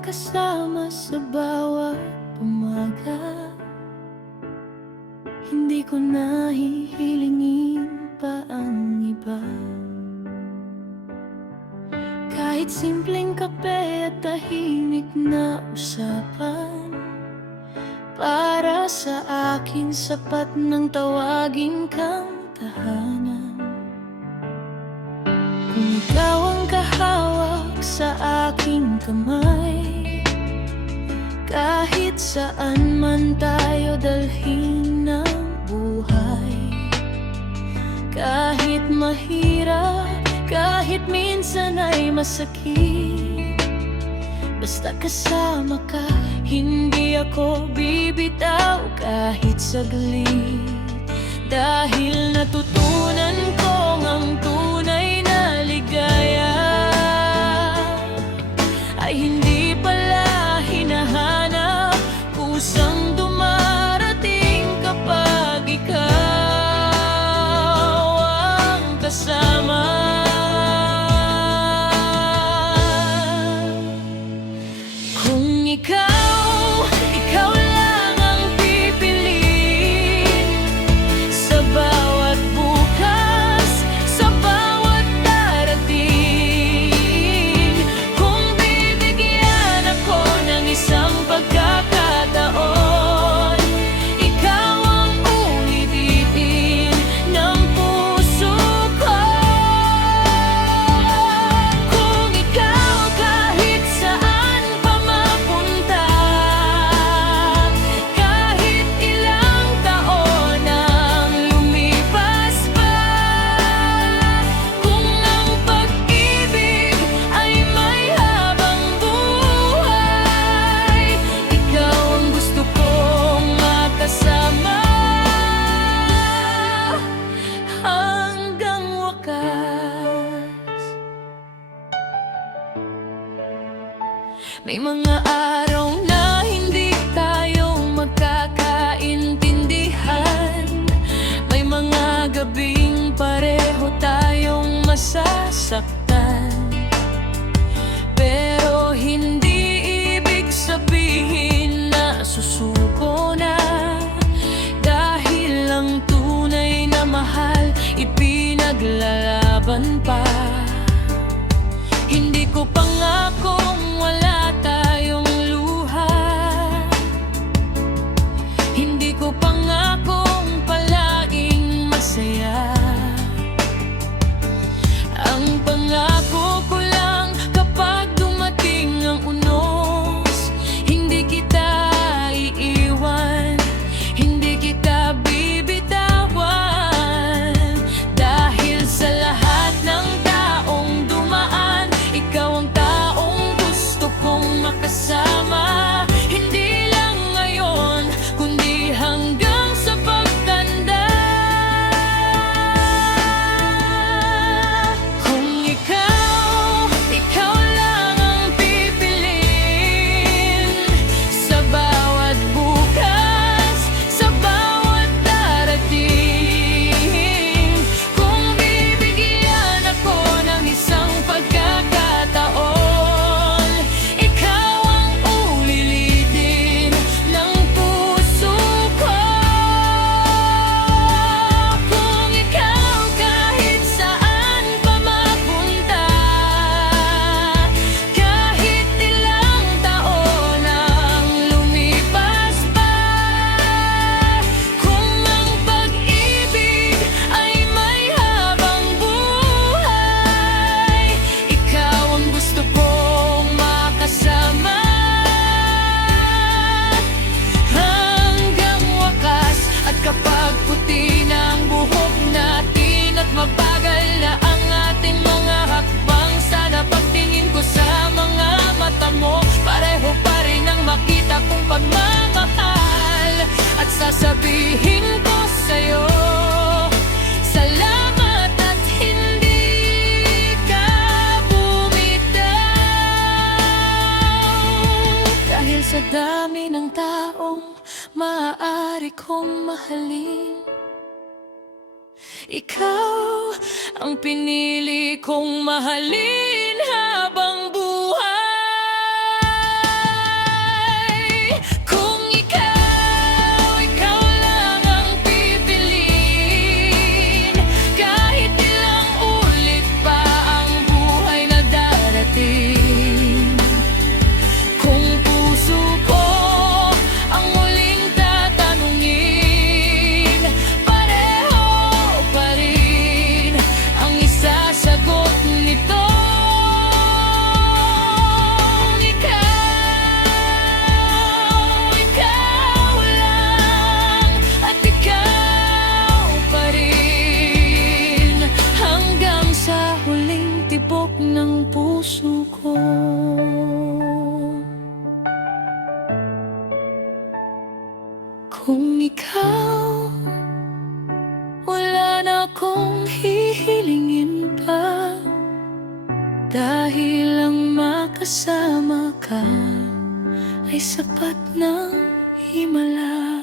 kitang kasama sa bawat umaga. Hindi ko nahihilingin pa ang iba. Kahit simpleng kape at tahimik na usapan, para sa akin sapat ng tawagin kang tahanan. Kung ikaw ang kahawak sa aking kamay, kahit saan man tayo dalhin ng buhay. Kahit mahirap, kahit minsan ay masakit, basta kasama ka, hindi ako bibitaw kahit saglit. Dahil natutunan kong ang tunay na ligaya ay hindi pala hinahanap, kusang dumarating kapag ikaw ang kasama. Kung ikaw lang ang pipiliin sa bawat bukas, sa bawat darating. Kung bibigyan ako ng isang pagkakataon, ikaw ang ulitin ng puso ko. Kung ikaw kahit saan pa mapunta, kahit ilang taon ang lumipas pa, kung ang pag-ibig ay may habang buhay, ikaw ang gusto kong makasama hanggang wakas. May mga araw na hindi tayo magkakaintindihan, may mga gabing pareho tayong masasaktan. Pero hindi ibig sabihin na susuko na, dahil ang tunay na mahal ipinaglalaban pa. Hindi ko pangakong wala tayong luha, hindi ko pangakong palaging masaya. Ang pangako ko lang, kapag dumating ang unos, hindi kita iiwan, hindi kita bibitawan. Dahil sa lahat ng taong dumaan, ikaw ang taong gusto kong makasama. Hindi lang ngayon, kundi hanggang sa pagtanda. Kung ikaw lang ang pipiliin sa bawat bukas, sa bawat darating. Kung bibigyan ako ng isang pagkakataon, ikaw ang ulilitin ng puso ko. Kung ikaw kahit saan pa mapunta, kahit ilang taon ang lumipas pa, kung ang pag-ibig ay may habang buhay, ikaw ang gusto kong makasama hanggang wakas. At kapag puti na ang buhok natin at mabagal na ang ating mga hakbang, sana pagtingin ko sa mga mata mo, pareho pa rin ang makita kong pagmamahal. At sasabihin ko sa'yo, salamat at hindi ka bumitaw. Dahil sa dami ng taong maaari kong mahalin, ikaw ang pinili kong mahalin habang buhay. Kung ikaw, wala na akong hihilingin pa, dahil ang makasama ka ay sapat ng himala.